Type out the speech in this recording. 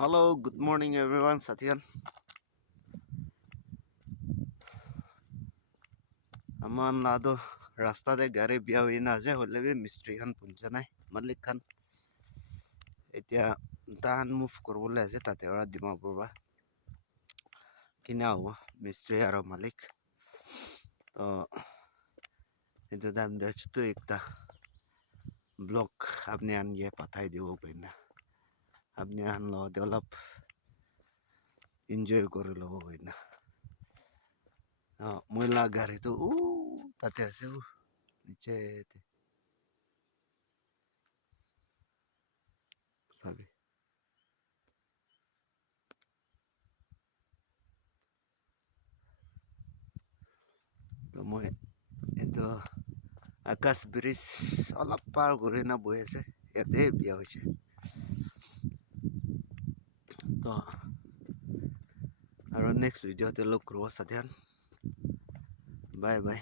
Hello, good morning everyone, Satyan. Aman lado rasta de gare biya hoina ase holebe mystery khan puncha nai malik khan etia tan move korbole ase tate ora dimapur ba kina ho mystery aro malik to etu dam de chutu ekta block apne an ye pathai dibo koina apne an lo develop enjoy kori lobo koina moila gari to tate ase niche te sabi to moi etu Akas bridge অলপ পাৰ কৰি না বহি আছে ইয়াতে বিয়া হৈছে তো আৰু নেক্সট ভিডিঅ'তে লগ কৰিব সাথীয়ান বাই বাই